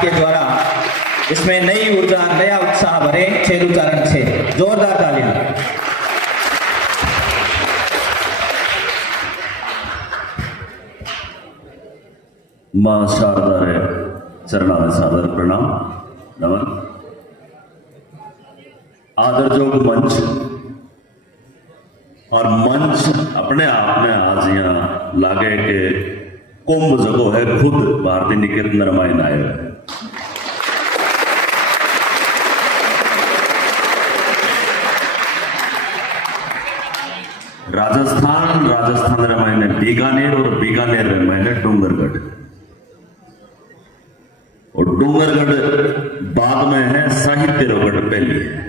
के द्वारा इसमें नई ऊर्जा नया उत्साह भरे छेद उच्चारण छे जोरदार ताली। मां शारदा रे चरणा में सादर प्रणाम नमन। आदर जोग मंच और मंच अपने आप में आज यहाँ लागे के कुंभ जगो है खुद भारतीय निकेतन रामायण आए है। राजस्थान रामायण है बीकानेर और बीकानेर रामायण है डूंगरगढ़ और डूंगरगढ़ बाद में है साहित्य रोगढ़ पहले है।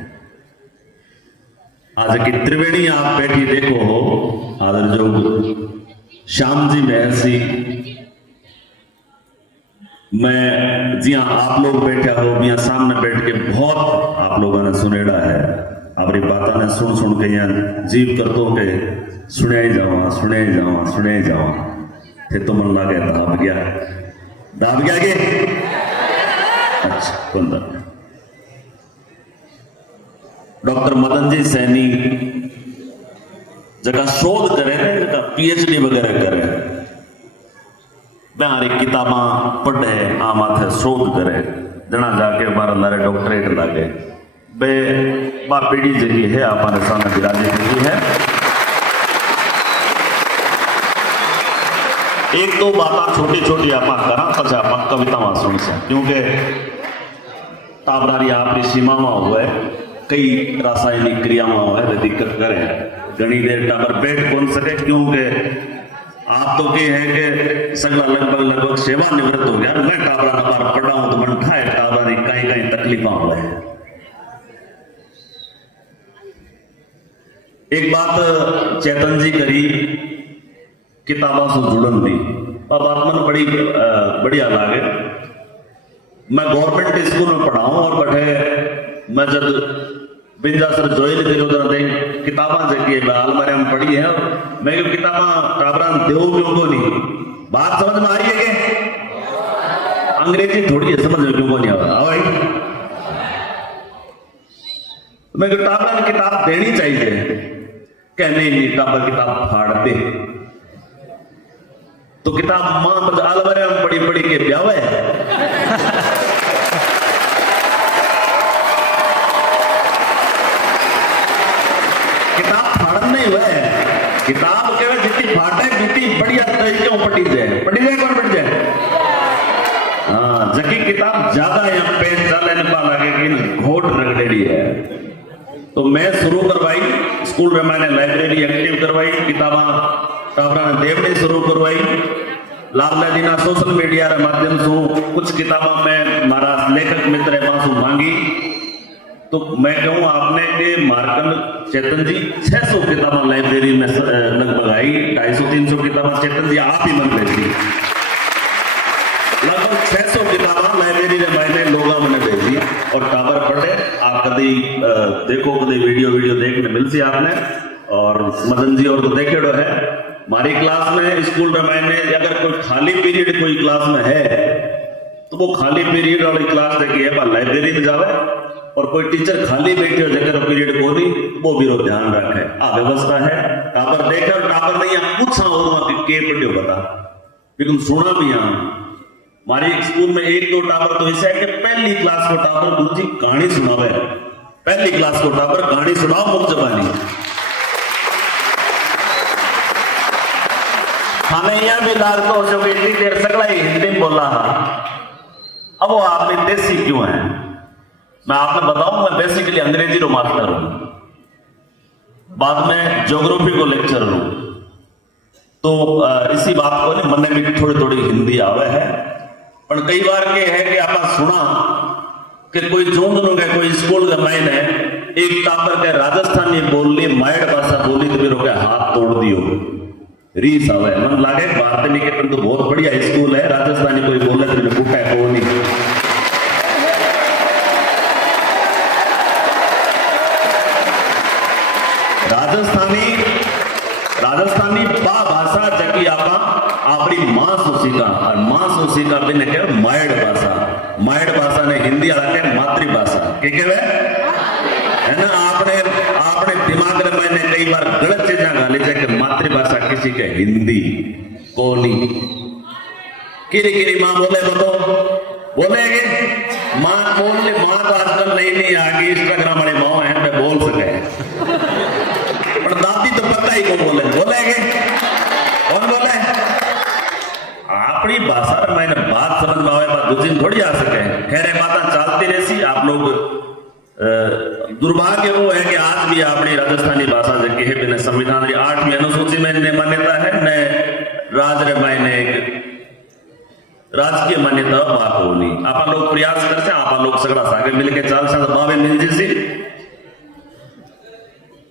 आज की त्रिवेणी आप बैठी देखो हो आदर जो श्याम जी महर्षि मैं जी आप लोग बैठे हो यहाँ सामने बैठ के बहुत आप लोगों ने सुनेड़ा है अपनी बातों ने सुन के यहाँ जीव कर तो के सुने जावा थे तो मन लागे दाब गया के अच्छा कौन डॉक्टर मदन जी सैनी जगह शोध करे जगह पीएचडी वगैरह करे बाहर किताबा पढ़े आ माथे शोध करे जना जाके हमारा लारे डॉक्टरेट लागे बे बा पीढ़ी जगी है आपने सामने विराजी पीढ़ी है। एक दो बात छोटी छोटी आप करा पचा आप कविता सुन से क्योंकि ताबरारी आपकी सीमा में हुए कई रासायनिक क्रिया में हुए तो दिक्कत करे घनी देर टाबर बैठ कौन सके क्योंकि आप तो के है कि सगला लगभग सेवानिवृत्त हो गया मैं टाबरा नबार पढ़ा हूं तो मन ठाए टाबरारी कई तकलीफा हुए। एक बात चेतन जी करी किताबों से जुड़न दी बात मन बड़ी बढ़िया लागे। मैं गवर्नमेंट स्कूल में पढ़ा हूं और बैठे मैं जब बिंजासर जोइल करी उधर देख किताबा जगी अलमारी में पढ़ी है मैं किताबा टाबरान देव क्यों को नहीं बात समझ में आ रही है कि अंग्रेजी थोड़ी है समझ में क्यों को नहीं आ रहा भाई मैं टाबरा किताब देनी चाहिए कहने नहीं टाबर किताब फाड़ दे तो किताब मां पर अलमारी में पढ़ी पढ़ी के ब्याह है किताब केवल जितनी फाटे जितनी बढ़िया तरीके पढ़ी जाए कौन पढ़ जाए हाँ जबकि किताब ज्यादा यहाँ पेज चलने पा लगे कि घोट रगड़ेड़ी है तो मैं शुरू करवाई स्कूल में मैंने लाइब्रेरी एक्टिव करवाई किताबा टाबरा ने देव ने शुरू करवाई लाभला जी ना सोशल मीडिया के माध्यम से कुछ किताबा में मारा लेखक मित्र पासों मांगी तो मैं कहूं आपने के मार्कंड चेतन जी 600 किताबें लाइब्रेरी में लगभग आई 250-300 किताबें चेतन जी आप ही मन भेजी लगभग 600 किताबें लाइब्रेरी में मैंने लोगों मैंने भेजी और टाबर पढ़े आप कभी देखो कभी वीडियो देखने मिलती आपने और मदन जी और तो देखे है हमारी क्लास में स्कूल में मैंने अगर कोई खाली पीरियड कोई क्लास में है तो वो खाली पीरियड वाली क्लास देखिए लाइब्रेरी में जावे और कोई टीचर खाली बैठे हो जगह पीरियड को नहीं वो भी ध्यान रखे आ व्यवस्था है टाबर देखे और टाबर नहीं पूछा हो के पढ़ियो बता लेकिन सुना भी यहाँ हमारे स्कूल में एक दो टाबर तो ऐसा है कि पहली क्लास को टाबर दूसरी कहानी सुनावे पहली क्लास को टाबर कहानी सुनाओ मुख जबानी हमें यह भी लाग तो जो इतनी देर सकला ही हिंदी में बोला अब वो आपने देसी क्यों है मैं आपने बताऊं मैं बेसिकली अंग्रेजी रो मास्टर हूं बाद में ज्योग्राफी को लेक्चर हूं तो इसी बात को नहीं मन में थोड़ी थोड़ी हिंदी आवे है पर कई बार के है कि आप सुना कि कोई जोंद नो गए कोई स्कूल का माइन है एक टाबर के राजस्थानी बोल ली मायड़ भाषा बोली तो फिर के हाथ तोड़ दियो रीस आवे मन लागे भारतीय निकेतन तो बहुत बढ़िया स्कूल है राजस्थानी कोई बोले तो फूटा है वो नहीं राजस्थानी बा भाषा जकी आपा अपनी मां सोसी का और मां सोसी का बिन के मायड़ भाषा माइड भाषा ने हिंदी वाला के मातृभाषा के वे है ना। आपने आपने दिमाग में मैंने कई बार गलत चीजें गाली जाए कि मातृभाषा किसी के हिंदी कोनी किरी किरी माँ बोले तो बोलेगे माँ बोलने माँ तो आजकल नहीं आ गई इंस्टाग्राम वाली माँ है मैं बोल सके पर दादी तो पता ही कौन बोलेगे कौन बोले अपनी भाषा मैंने बात समझ में आवे बात दूसरी थोड़ी आ सके। खैर बात चलती रहती आप लोग दुर्भाग्य वो है कि आज भी अपनी राजस्थानी भाषा जो है बिना संविधान की 8वीं अनुसूची में मान्यता है न राज मायने राजकीय मान्यता बात होनी आप लोग प्रयास करते आप लोग सगड़ा सागे मिलके चाल साल बावे मिल जैसी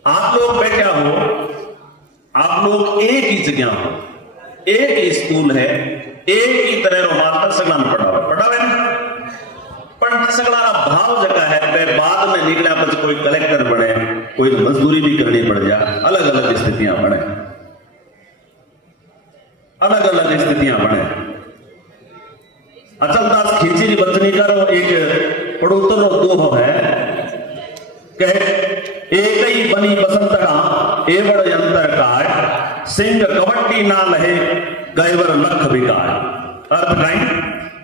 आप लोग बैठा हो आप लोग एक ही जगह हो एक ही स्कूल है एक ही तरह रो मास्टर सगड़ा में पढ़ावे पर सगड़ा भाव जगह है वे बाद में निकला पर कोई कलेक्टर बने कोई मजदूरी भी करनी पड़ जाए अलग अलग स्थितियां बने अलग अलग स्थितियां बने। अचलदास खींची की बचनी करो एक पड़ोतरो दोह है कह एक ही बनी बसंतड़ा एवड़ यंत्र काय सिंह कबड्डी ना लहे गैवर लख बिगाड़। अर्थ कहीं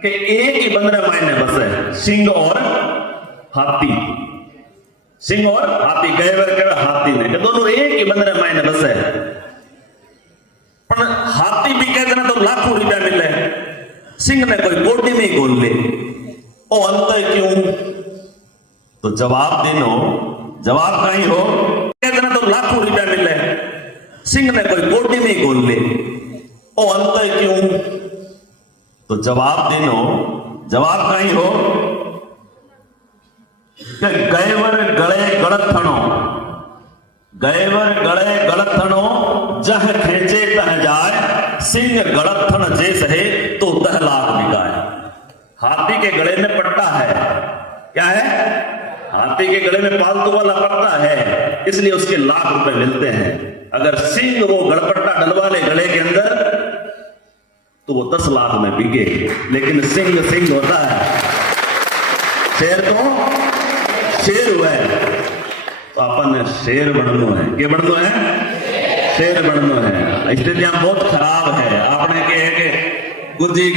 कि एक ही बंदरे मायने बसे सिंह और हाथी सिंह और हाथी गैवर के हाथी ने कि दोनों एक ही बंदरे मायने बसे पर हाथी भी कहते ना तो लाखों रुपया मिले सिंह ने कोई गोटी में गोल ले ओ अंतर क्यों तो जवाब देनो जवाब कहीं हो कहते ना तो लाखों रुपया मिले सिंह ने कोई गोटी में गोल ले ओ अंतर क्यों तो जवाब देनो जवाब कहीं हो कि गैवर गले गलत थनो जह खेचे तह जाए सिंह गलत थन जे सहे तो 10 लाख बिकाए। हाथी के गले में पट्टा है क्या है हाथी के गले में पालतू वाला पट्टा है इसलिए उसके लाख रुपए मिलते हैं। अगर सिंह वो गड़पट्टा डलवा ले गले के अंदर तो वो 10 लाख में बिके लेकिन सिंह होता है शेर तो शेर हुआ है तो अपन शेर बनना है क्या बनना है शेर बनना है। स्थितियां बहुत खराब है आपने कहे कि गुरुजी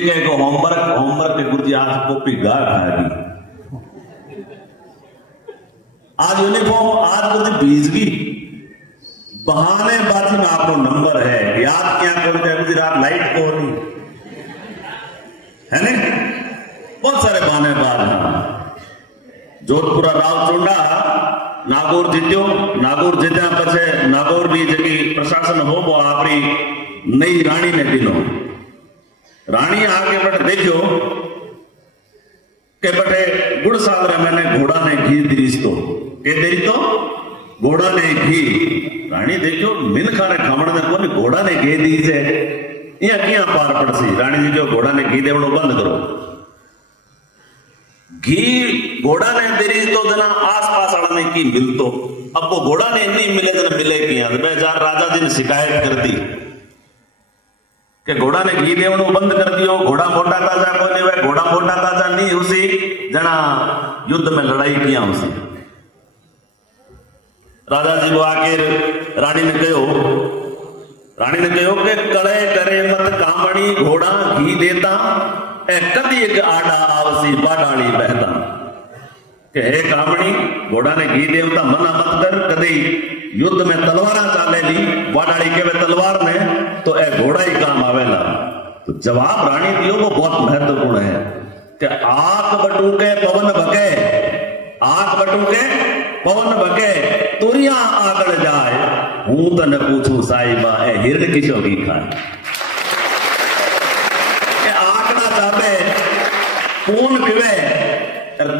के को होमवर्क के गुरुजी आज कॉपी गा खाएगी आज यूनिफॉर्म आज गुरुजी भीजगी बहाने बाजी में आपको नंबर है याद क्या करते हैं गुजरात लाइट को नहीं है नहीं बहुत सारे बहाने बाज हैं। जोधपुरा राव चोंडा नागौर जीत्या पछे नागौर भी जकी प्रशासन हो वो आपरी नई रानी ने दिनो रानी आगे बट देखो के बटे गुड़ सागर मैंने घोड़ा ने घी दिरीस तो के देरी तो घोड़ा ने घी रानी देखो मिन खाने खामण ने कोनी घोड़ा ने घी दी से या किया पार पड़सी रानी जी जो घोड़ा ने घी देवणो बंद करो घी घोड़ा ने देरी तो जना आसपास वाला ने की मिलतो अब वो घोड़ा ने नहीं मिले जना मिले किया बेचार राजा जी ने शिकायत कर दी कि घोड़ा ने घी देवणो बंद कर दियो घोड़ा मोटा ताजा को नहीं हुआ घोड़ा मोटा ताजा नहीं उसी जना युद्ध में लड़ाई किया उसी राजा जी को आखिर रानी ने कहो कि कड़े करे मत कामणी घोड़ा घी देता कदी एक आड़ा आवसी बाडाली बहता कि हे कामणी घोड़ा ने घी देवता मना मत कर कदी युद्ध में तलवारा चाले ली बाडाली के तलवार ने तो ए घोड़ा ही काम आवेला। तो जवाब रानी दियो वो बहुत महत्वपूर्ण है कि आंख बटूके पवन भके तुरिया आगड़ जाए हूं तो न पूछू साहिबा ए हिरण किसो घी खाए कौन पीवे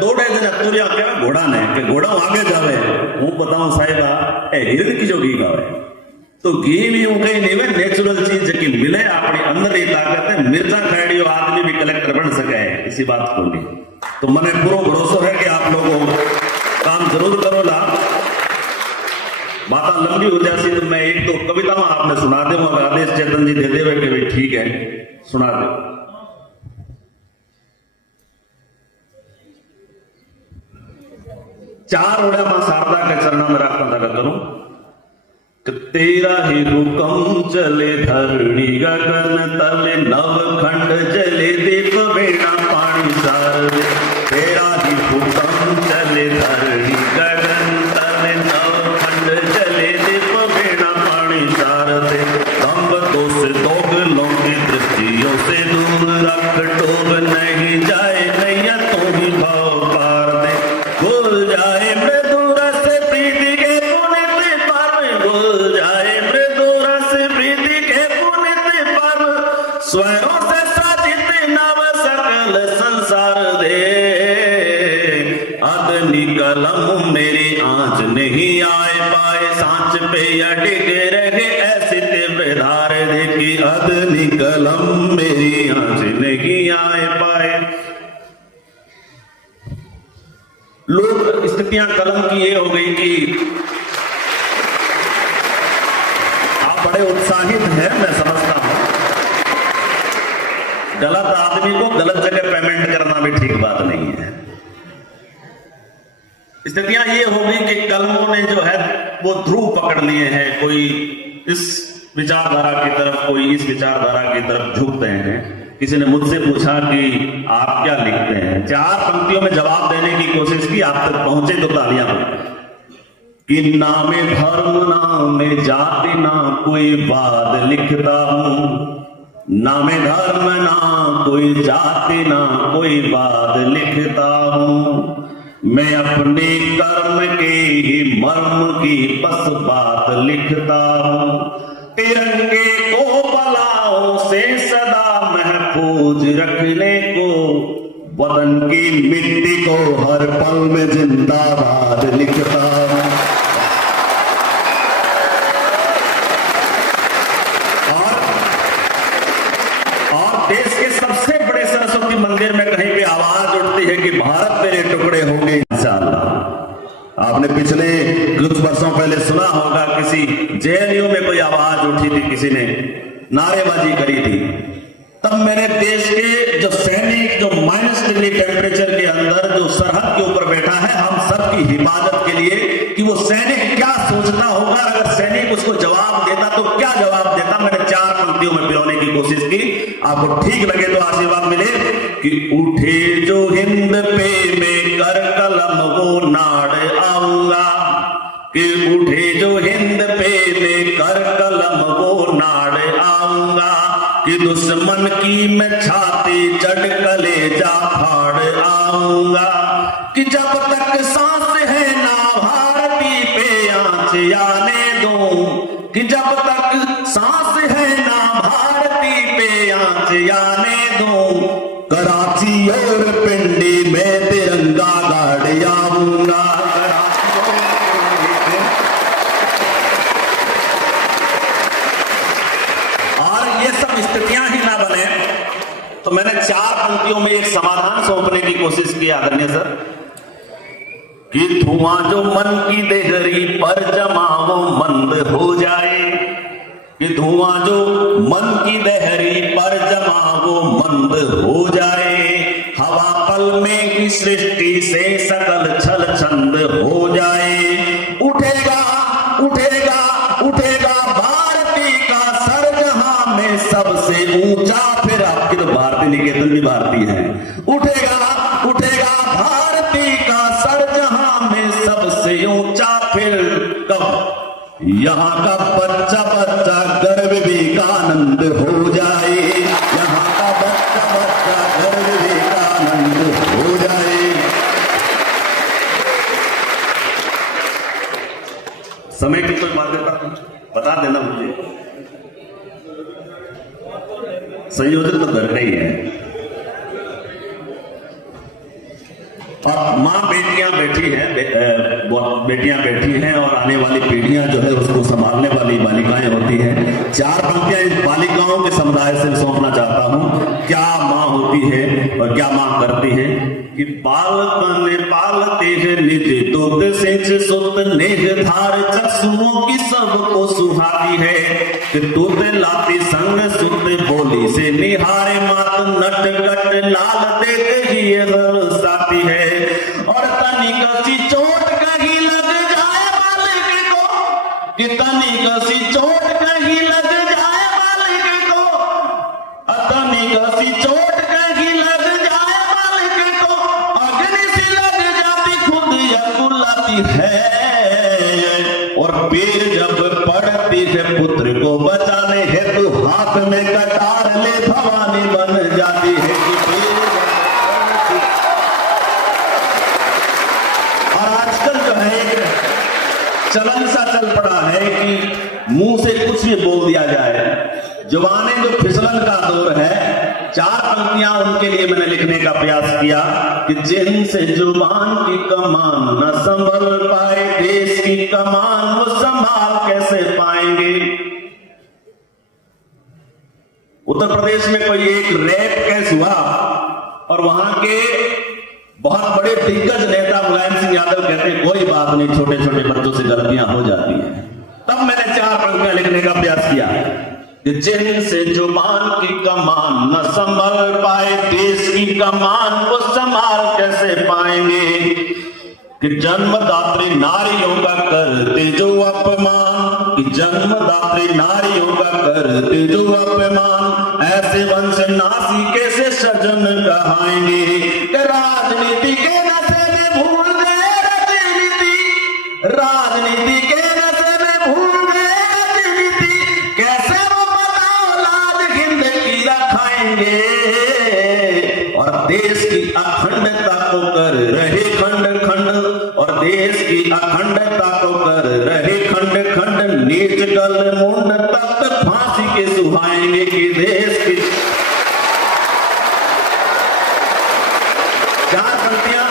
दौड़े तुरिया क्या घोड़ा ने कि घोड़ा आगे जावे हूं बताऊं साहिबा ए हिरण की जो घी खावे तो घी भी यूं कहीं नहीं नेचुरल चीज की मिले अपनी अंदर ही ताकत है मिर्चा खाड़ियो आदमी भी कलेक्टर बन सके इसी बात को नहीं तो मने पूरा भरोसा है कि आप लोगों काम जरूर करोला। बात लंबी हो जाती तो मैं एक तो कविता में आपने सुना दूंगा आदेश चेतन जी दे देवे कि ठीक है सुना दे। चार ओड़ा मां शारदा के चरणों में रखना लगा करूं कि तेरा ही हुक्म चले धरणी गगन तले नवखंड जले दीप वीणा पानी सार तेरा ही हुक्म चले धरणी गगन तले नवखंड जले दीप वीणा पानी सार दे दम्ब दोष दोगलों की दृष्टियों से दूर रख डूब नहीं जाए नैया तू ही भाव पार दे भूल जाए मृदु रस प्रीति के पुनित पर्व भूल जाए मृदु रस प्रीति के पुनित पर्व स्वरों से सजित नव सकल संसार दे अदनी कलम मेरी आंच नहीं आए पाए सांच पे अटिक रहे ऐसी तीव्र धार दे कि अदनी कलम मेरी आंच नहीं आए पाए। लोग स्थितियां कलम की ये हो गई कि आप बड़े उत्साहित हैं, मैं समझता हूं। गलत आदमी को गलत जगह पेमेंट करना भी ठीक बात नहीं है। स्थितियां ये हो गई कि कलमों ने जो है वो ध्रुव पकड़ लिए हैं, कोई इस विचारधारा की तरफ कोई इस विचारधारा की तरफ झुकते हैं। किसी ने मुझसे पूछा कि आप क्या लिखते हैं, चार पंक्तियों में जवाब देने की कोशिश की, आप तक पहुंचे तो तालियां कि नामे धर्म नामे जाति ना कोई वाद लिखता हूं, नामे धर्म ना कोई जाति ना कोई वाद लिखता हूं, मैं अपने कर्म के ही मर्म की बस बात लिखता हूं, तिरंगे को बलाओं से सदा महफूज रखने को, वतन की मिट्टी को हर पल में जिंदाबाद लिखता हूं। और देश के सबसे बड़े सरस्वती मंदिर में कहीं भी आवाज उठती है कि भारत मेरे टुकड़े होंगे इंशाअल्लाह। आपने पिछले कुछ वर्षों पहले सुना होगा किसी जेएनयू में कोई आवाज उठी थी, किसी ने नारेबाजी करी थी, तब मेरे देश के जो सैनिक जो माइनस डिग्री टेम्परेचर के अंदर जो सरहद के ऊपर बैठा है हम सबकी हिफाजत के लिए, कि वो सैनिक क्या सोचता होगा, अगर सैनिक उसको जवाब देता तो क्या जवाब देता, मैंने चार पंक्तियों में पिरोने की कोशिश की। आपको ठीक लगे तो आशीर्वाद मिले कि उठे जो हिंद पे में कर कलम वो नाड़ आऊंगा, कि उठे जो हिंद पे में कर कलम वो नाड़ आऊंगा, कि दुश्मन की मैं छाती चढ़ कलेजा फाड़ आऊंगा, कि जब तक सांस है ना भारती पे आंच आने दूं, कि जब तक सांस है ना भारती पे आंच आने दूं, कराची और पिंडी में तिरंगा गाड़ आऊंगा। और ये सब स्थितियां ही ना बने तो मैंने चार पंक्तियों में एक समाधान सौंपने की कोशिश की आदरणीय सर, कि धुआं जो मन की देहरी पर जमा वो मंद हो जाए, कि धुआं जो मन की देहरी पर जमा वो मंद हो जाए, हवा पल में की सृष्टि से सकल छल छंद हो जाए, उठेगा उठेगा उठेगा भारती का सर जहां में सबसे ऊंचा, फिर आपकी तो भारतीय निकेतन भी भारतीय है, उठेगा उठेगा भारती का सर जहां में सबसे ऊंचा, फिर कब यहाँ का बच्चा बच्चा गर्व विवेकानंद हो जाए, यहाँ का बच्चा बच्चा गर्व विवेकानंद हो जाए। समय की कोई बाध्यता बता देना मुझे, संयोजन तो करना ही है। और माँ बेटियां बैठी हैं, बेटियां बैठी हैं और आने वाली पीढ़ियां जो है उसको संभालने वाली बालिकाएं होती हैं। चार पंक्तियां इस बालिकाओं के समुदाय से सौंपना चाहता हूं। क्या माँ होती है और क्या माँ करती है कि बालपन पालते हैं निज दूध सिंच सुत नेह धार चक्षुओं की सबको सुहाती है, कि दूध लाती संग सुत बोली से निहारे मात नट कट लाल देख ही साथी है, और तनिक सी चोट तनिक सी चोट कहीं लग जाए मालिक को, तनिक सी चोट कहीं लग जाए मालिक को, अग्नि सी लग जाती खुद यकुलाती है। और पीर जब पड़ती है पुत्र को बचाने हेतु हाथ में कटार ले भवानी बन जाती है कि पीर और आजकल जो है एक चलन सा चल पड़ा है कि मुंह से कुछ भी बोल दिया जाए। जुबानें जो फिसलन का दौर है, 4 पंक्तियां उनके लिए मैंने लिखने का प्रयास किया कि जिनसे जुबान की कमान न संभल पाए देश की कमान वो संभाल कैसे पाएंगे। उत्तर प्रदेश में कोई एक रेप केस हुआ और वहां के बहुत बड़े दिग्गज नेता मुलायम सिंह यादव कहते कोई बात नहीं, छोटे छोटे बच्चों से गलतियां हो जाती हैं। तब मैंने 4 पंक्तियां लिखने का प्रयास किया कि जिनसे जुबान की कमान न संभल पाए देश की कमान वो संभाल कैसे पाएंगे। कि जन्मदात्री नारियों का करते जो अपमान, कि जन्मदात्री नारियों का करते जो अपमान, ऐसे वंश नासी कैसे सजन कहाएंगे। कि राजनीति के नशे में भूल गए राजनीति, राजनीति के नशे में भूल गए राजनीति, कैसे वो बताओ लाज हिंद की रखाएंगे। और देश की अखंडता को कर रहे खंड खंड, और देश की अखंडता को कर रहे खंड खंड, नीच गल मुंड तक फांसी के सुहाएंगे। कि देश की 4 पंक्तियां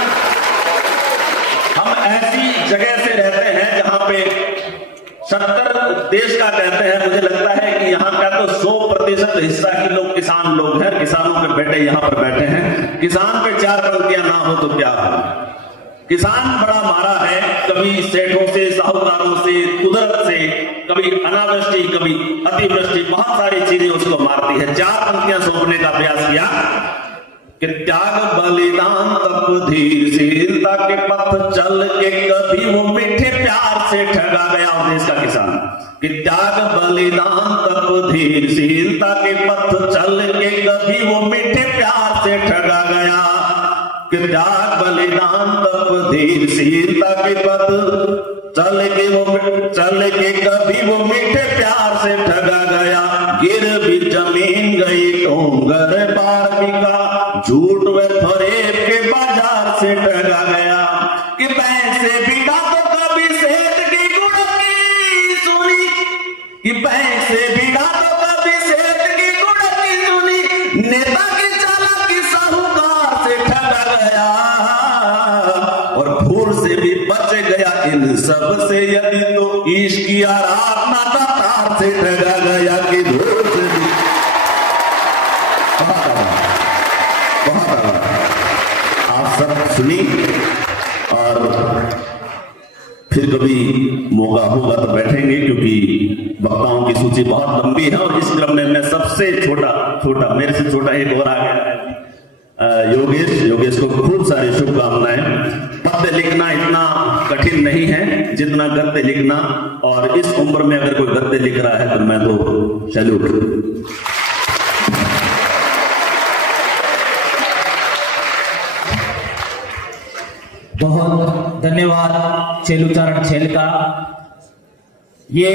हम ऐसी जगह से रहते हैं जहां पे 70 देश का कहते हैं, मुझे लगता है कि यहाँ का तो 100% हिस्सा ही लोग किसान लोग हैं, किसानों के बेटे यहाँ पर बैठे हैं। किसान पे 4 पंक्तियां ना हो तो क्या हो। किसान बड़ा मारा है, कभी सेठों से, साहूकारों से, कुदरत से, कभी अनावृष्टि, कभी अतिवृष्टि, बहुत सारी चीजें उसको मारती है। 4 पंक्तियां सौंपने का प्रयास किया कि त्याग बलिदान तप धीरशीलता के पथ चल के कभी वो मीठे प्यार से ठगा गया देश का किसान। कि त्याग बलिदान तप धीरशीलता के पथ चल के कभी वो मीठे प्यार से ठगा गया। कि त्याग बलिदान तप धीरशीलता के पथ चल के कभी वो मीठे प्यार से ठगा गया। गिर भी जमीन गई टोंगर बार बिका, झूठ व फरेब के बाजार से ठगा गया। कि पैसे बिना तो कभी सेठ की गुड़की सुनी, कि पैसे बिना तो कभी सेठ की गुड़की सुनी, नेता की चालाकी साहूकार से ठगा गया। और भूल से भी बच गया इन सब से यदि तो इश्क की आराधना तार से ठगा गया। कि भूल से भी बहुत आप सब सुनी और फिर कभी मौका होगा तो बैठेंगे, क्योंकि वक्ताओं की सूची बहुत लंबी है। और इस क्रम में मैं सबसे छोटा मेरे से छोटा एक और आ गया, योगेश को खूब सारी शुभकामनाएं। पद्य लिखना इतना कठिन नहीं है जितना गद्य लिखना, और इस उम्र में अगर कोई गद्य लिख रहा है तो मैं तो सैल्यूट। बहुत धन्यवाद चेलुचरण छेल का। ये